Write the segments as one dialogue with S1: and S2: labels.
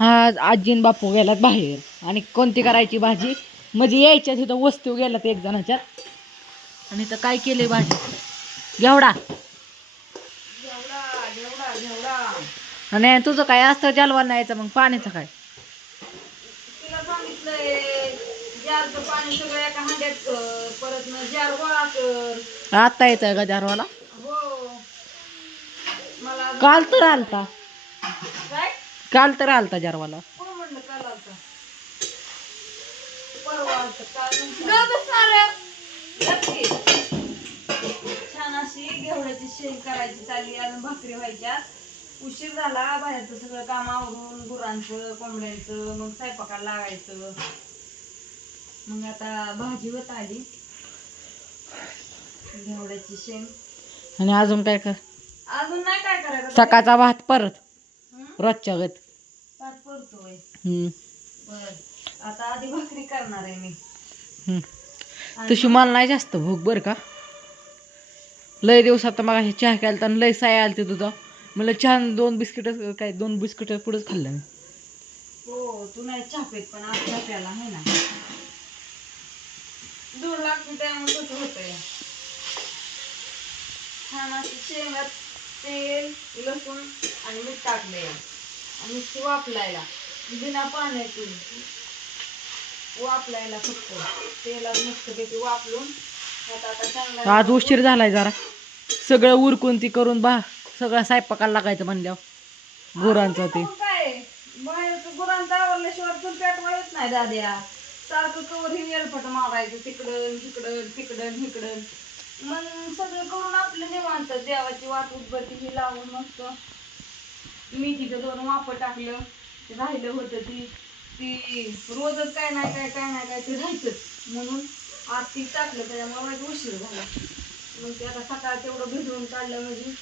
S1: हा आजीन बापू गेलात बाहेर. आणि कोणती करायची भाजी? म्हणजे यायच्या तिथं वस्तू गेल्यात एक जणाच्या. आणि तर काय केले भाजी? घेवडा. आणि तुझं काय असतं जलवा यायचं मग पाण्याचं काय?
S2: तिला सांगितलंय जारचं पाणी सगळं एका हांड्यात कर परत न जार गोळा कर.
S1: आता येत आहे का जारवाला
S2: हो. मला
S1: काल तर आलता. काल तर आलता जारवाला.
S2: छान अशी घेवड्याची शेंग करायची चालली आणि भाकरी व्हायच्या. उशीर झाला बाहेरचं सगळं काम आवरून गुरांचं कोंबड्यांचं मग स्वयंपाकाला लागायचं. मग आता भाजी होत आली घेवड्याची शेंग.
S1: आणि अजून काय कर?
S2: अजून नाही काय करायचं.
S1: सकाळचा भात परत? रोजच्या गत.
S2: करतोय. बर. आता आधी भाकरी करणार आहे मी.
S1: तशी मला नाही जास्त भूक बरं का. लय दिवसात मग हे चहा केला आणि लय साय आलते तुझा मला चहा दोन बिस्किट काय दोन बिस्किट पुढेच खाल्लं मी.
S2: हो तू नाही चहा पेत पण आज चहा प्याला आहे ना. दूर लागते त्यामुळे कसं होतंय. छान अशी शेंगात तेल लसूण आणि मीठ टाकले आणि नुसती वापलायला बिना पाण्यातून वापलायला फक्त. तेलात मस्तपैकी वापलून आता आता चांगला
S1: आज उशीर झालाय जरा. सगळं उरकून ती करून बा. सगळं स्वयंपाकाला लागायचं म्हणल्यावर. गुरांचं ते.
S2: काय बाहेरचं गुरांचं आवरल्याशिवाय तू नाही दाद्या. सारखं कवर ही मारायचं. तिकडं तिकडं तिकडं इकडं. मग सगळं करून आपलं निवांत. देवाची वाट उदबत्ती ही लावून मस्त. मेथीचं दोन वापर टाकलं ते राहिलं होतं ती ती रोजच काय नाही काय काय नाही काय ते राहायचंच म्हणून आज ती टाकलं त्याच्यामुळे माझा उशीर झाला. मग ते आता सकाळ तेवढं भिजवून काढलं म्हणजे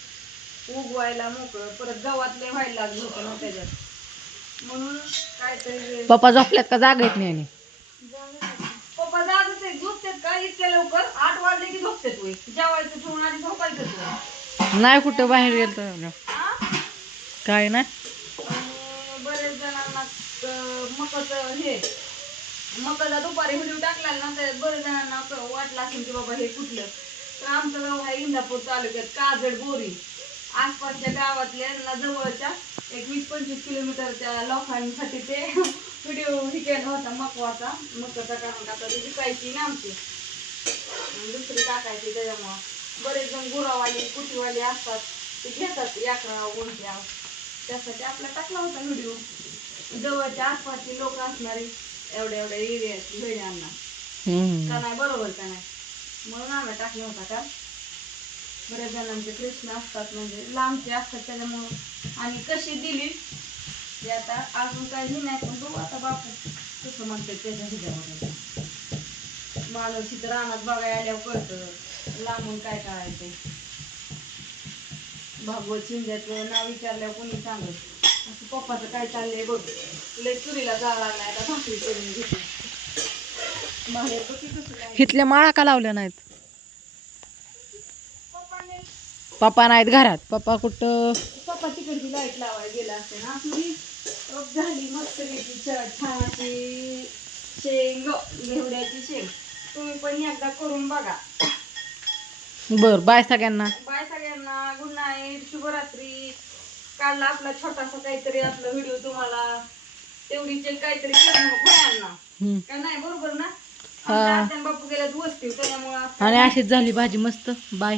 S2: उगवायला मोकळं परत गवातले व्हायला लागलं होतं ना त्याच्यात. म्हणून काय तरी
S1: पप्पा झोपल्यात का? जागा येत नाही
S2: पप्पा जागच आहे झोपतात का? इतक्या लवकर? आठ वाजले की झोपतात वय जेवायचं ठेवून आणि झोपायचं
S1: नाही कुठं बाहेर गेलं? काय
S2: ना? बरेच जणांना मकच हे मकाचा दुपारी व्हिडिओ टाकला ना तर बरेच जणांना असं वाटलं असेल की बाबा हे कुठलं? तर आमचं गाव आहे इंदापूर तालुक्यात काजड बोरी. आसपासच्या गावातल्या जवळच्या एक वीस पंचवीस किलोमीटरच्या लोकांसाठी ते व्हिडिओ हे केला होता मकवाचा. मकाचा कारण आता ती विकायची ना आमची. दुसरी टाकायची त्याच्यामुळं. बरेच जण गुरावाली कुटीवाली असतात ते घेतात याकरा गुंठ्या त्यासाठी आपला टाकला होता व्हिडिओ जवळच्या आसपासचे लोक असणारे एवढ्या एवढ्या एरियाची
S1: हम्म.
S2: का नाही बरोबर का नाही? म्हणून आम्ही टाकला होता का? बऱ्याच जणांचे प्रश्न असतात म्हणजे लांबचे असतात त्याच्यामुळं आणि कशी दिली ते आता अजून काही नाही पण बघू आता बापू कसं म्हणतात त्याच्या ह्याच्यामध्ये. माणूस इथं रानात बघायला आल्यावर कळतं लांबून काय करायचं भागवत शिंद्याचं नाव विचारल्यावर कोणी सांगत असं पप्पाचं काय चाललंय बघ. लय चुरीला जाळा लागलाय आता भाकरी करून घेते बाहेर बघ की कसं काय.
S1: इथल्या माळा का लावल्या नाहीत?
S2: पप्पाने
S1: पप्पा नाहीत घरात. पप्पा कुठं?
S2: पप्पा तिकडची लाइट लावायला गेला असते ना तुझी झाली मस्त पैकी छ- छान अशी शेंग घेवड्याची शेंग. तुम्ही पण एकदा करून बघा.
S1: बर बाय सगळ्यांना.
S2: काढला आपला छोटासा काहीतरी आपला व्हिडिओ तुम्हाला. काहीतरी नको यांना
S1: हम्म.
S2: का नाही बरोबर ना?
S1: हा.
S2: आमच्या बापू गेल्यात वस्ती त्याच्यामुळं
S1: आणि अशीच झाली भाजी मस्त. बाय